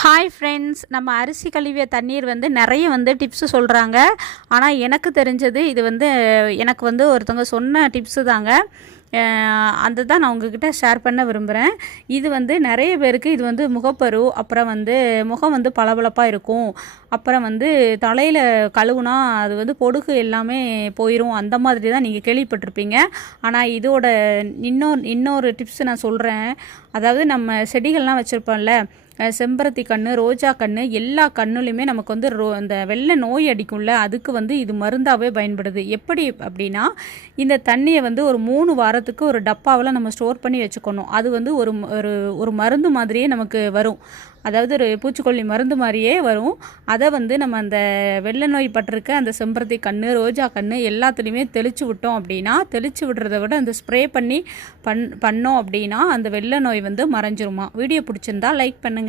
Hi friends, நம்ம அரிசி கழுவிய தண்ணீர் நிறைய டிப்ஸு சொல்கிறாங்க. ஆனால் எனக்கு தெரிஞ்சது இது எனக்கு ஒருத்தவங்க சொன்ன டிப்ஸு தாங்க. அந்த தான் நான் உங்ககிட்ட ஷேர் பண்ண விரும்புகிறேன். இது நிறைய பேருக்கு இது முகப்பரு, அப்புறம் முகம் பளபளப்பாக இருக்கும். அப்புறம் தலையில் கழுவுனா அது பொடுகு எல்லாமே போயிடும், அந்த மாதிரி தான் நீங்கள் கேள்விப்பட்டிருப்பீங்க. ஆனால் இதோட இன்னொரு டிப்ஸ் நான் சொல்கிறேன். அதாவது நம்ம செடிகள்லாம் வச்சுருப்போம்ல, செம்பருத்தி கன்று, ரோஜா கன்று, எல்லா கண்ணுலையுமே நமக்கு அந்த வெள்ளை நோய் அடிக்கும்ல, அதுக்கு இது மருந்தாகவே பயன்படுது. எப்படி அப்படின்னா, இந்த தண்ணியை ஒரு 3 வாரத்துக்கு ஒரு டப்பாவில் நம்ம ஸ்டோர் பண்ணி வச்சுக்கணும். அது ஒரு ஒரு ஒரு மருந்து மாதிரியே நமக்கு வரும். அதாவது ஒரு பூச்சிக்கொல்லி மருந்து மாதிரியே வரும். அதை நம்ம அந்த வெள்ளை நோய் பட்டிருக்க அந்த செம்பருத்தி கன்று, ரோஜா கன்று எல்லாத்துலேயுமே தெளித்து விட்டோம் அப்படின்னா, தெளித்து விடுறத விட அந்த ஸ்ப்ரே பண்ணி பண்ணோம் அப்படின்னா அந்த வெள்ளை நோய் மறைஞ்சிருமா. வீடியோ பிடிச்சிருந்தா லைக் பண்ணுங்கள்.